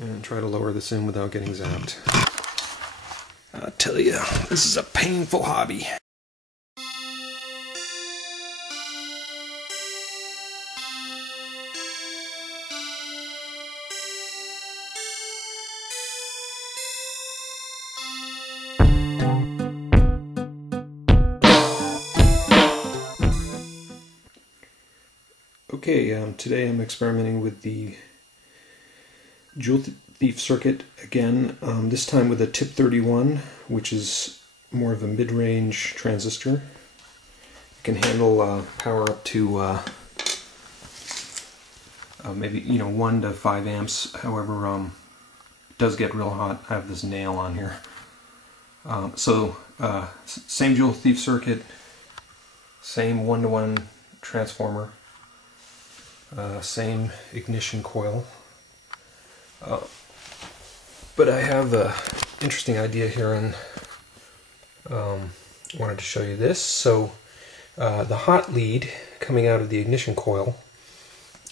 and try to lower this in without getting zapped. I'll tell you, this is a painful hobby. Okay, today I'm experimenting with the Joule Thief circuit again, this time with a tip 31, which is more of a mid-range transistor. It can handle power up to maybe 1 to 5 amps. However, it does get real hot. I have this nail on here. Same Joule Thief circuit, same 1-to-1 transformer. Same ignition coil, but I have an interesting idea here, and wanted to show you this. So the hot lead coming out of the ignition coil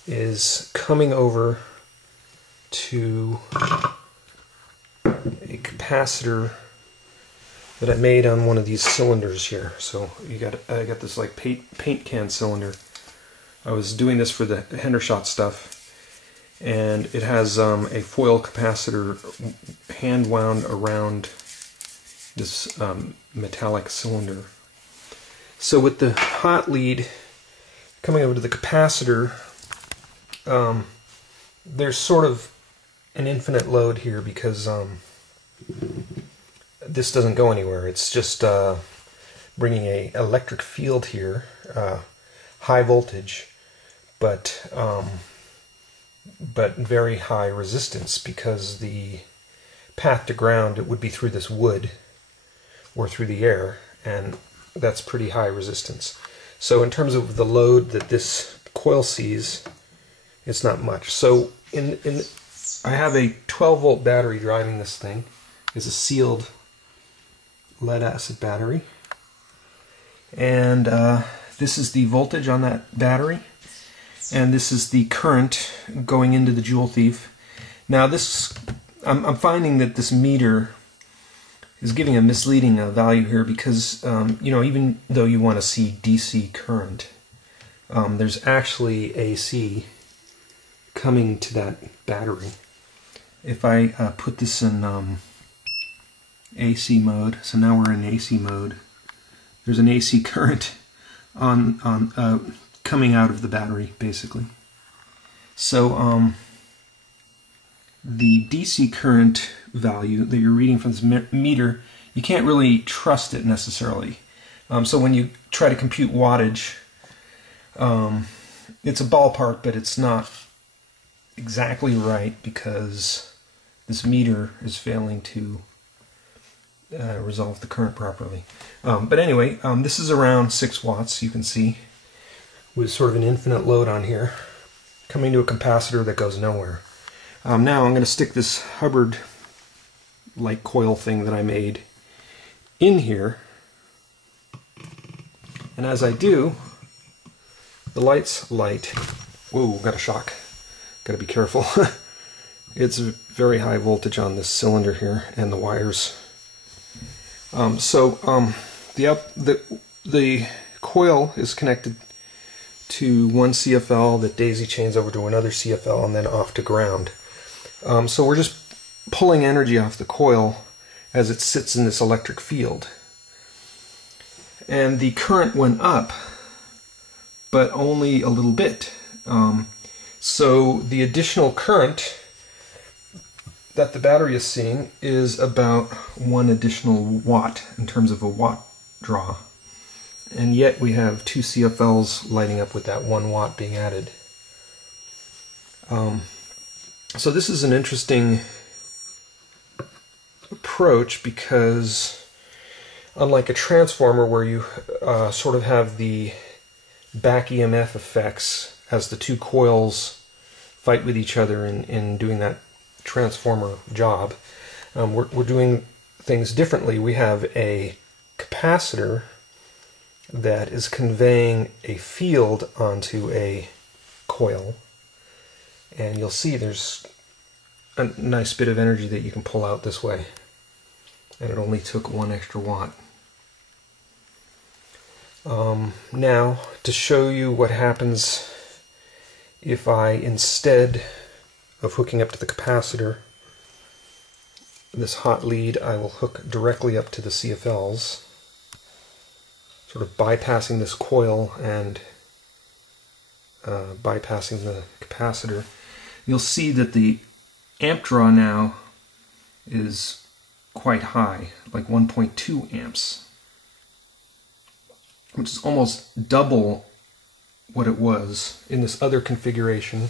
is coming over to a capacitor that I made on one of these cylinders here. So I got this like paint can cylinder. I was doing this for the Hendershot stuff, and it has a foil capacitor hand wound around this metallic cylinder. So with the hot lead coming over to the capacitor, there's sort of an infinite load here because this doesn't go anywhere. It's just bringing an electric field here, high voltage, but very high resistance, because the path to ground, it would be through this wood or through the air, and that's pretty high resistance. So in terms of the load that this coil sees, it's not much. So I have a 12-volt battery driving this thing. It's a sealed lead-acid battery, and this is the voltage on that battery, and this is the current going into the Joule Thief. Now I'm finding that this meter is giving a misleading value here, because even though you want to see DC current, there's actually AC coming to that battery. If I put this in AC mode, so now we're in AC mode, there's an AC current coming out of the battery, basically. So the DC current value that you're reading from this meter, you can't really trust it necessarily. So when you try to compute wattage, it's a ballpark, but it's not exactly right, because this meter is failing to resolve the current properly. But anyway, this is around 6 watts, you can see, with sort of an infinite load on here, coming to a capacitor that goes nowhere. Now I'm going to stick this Hubbard like coil thing that I made in here, and as I do, the lights light. Whoa, got a shock. Got to be careful. It's very high voltage on this cylinder here and the wires. The coil is connected to one CFL that daisy chains over to another CFL and then off to ground. So we're just pulling energy off the coil as it sits in this electric field. And the current went up, but only a little bit. So the additional current that the battery is seeing is about 1 additional watt in terms of a watt draw. And yet we have 2 CFLs lighting up with that 1 watt being added. So this is an interesting approach, because unlike a transformer where you sort of have the back EMF effects as the 2 coils fight with each other in doing that transformer job, we're doing things differently. We have a capacitor that is conveying a field onto a coil, and you'll see there's a nice bit of energy that you can pull out this way. And it only took 1 extra watt. Now, to show you what happens if I, instead of hooking up to the capacitor, this hot lead, I will hook directly up to the CFLs, sort of bypassing this coil and bypassing the capacitor. You'll see that the amp draw now is quite high, like 1.2 amps, which is almost double what it was in this other configuration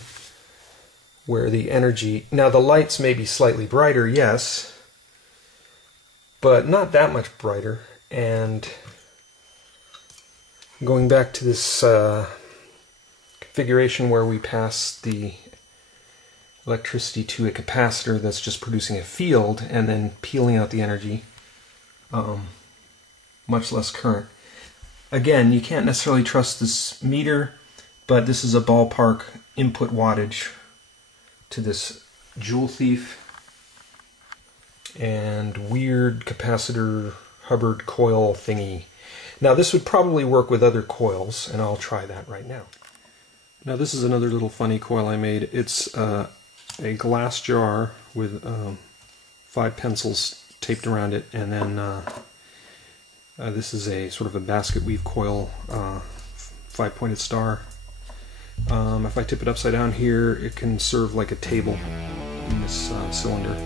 where the energy... Now the lights may be slightly brighter, yes, but not that much brighter. And going back to this configuration where we pass the electricity to a capacitor that's just producing a field and then peeling out the energy, much less current. Again, you can't necessarily trust this meter, but this is a ballpark input wattage to this Joule Thief and weird capacitor Hubbard Coil thingy. Now this would probably work with other coils, and I'll try that right now. Now this is another little funny coil I made. It's a glass jar with 5 pencils taped around it, and then this is a sort of a basket weave coil, 5-pointed star. If I tip it upside down here, it can serve like a table in this cylinder.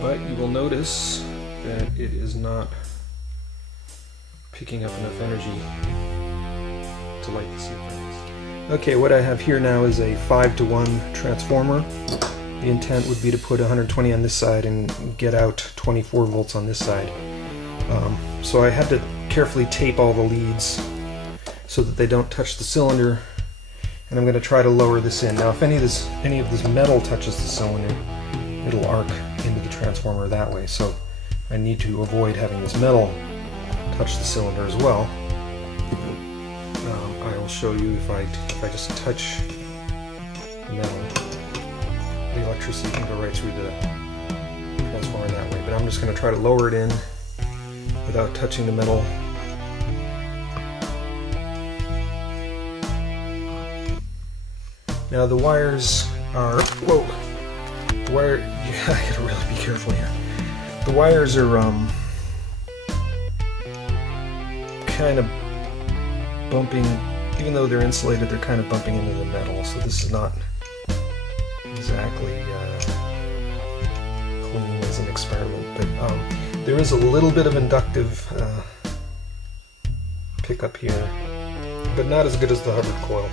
But you will notice that it is not picking up enough energy to light the CFLs. Okay, what I have here now is a 5-to-1 transformer. The intent would be to put 120 on this side and get out 24 volts on this side. So I had to carefully tape all the leads so that they don't touch the cylinder, and I'm going to try to lower this in. Now if any of this metal touches the cylinder, it'll arc into the transformer that way, so I need to avoid having this metal touch the cylinder as well. I will show you if I just touch the metal, the electricity can go right through the transformer that way. But I'm just going to try to lower it in without touching the metal. Now the wires are... Whoa! The wire... Yeah, I gotta really be careful here. The wires are kind of bumping, even though they're insulated, they're kind of bumping into the metal, so this is not exactly clean as an experiment, but there is a little bit of inductive pickup here, but not as good as the Hubbard coil.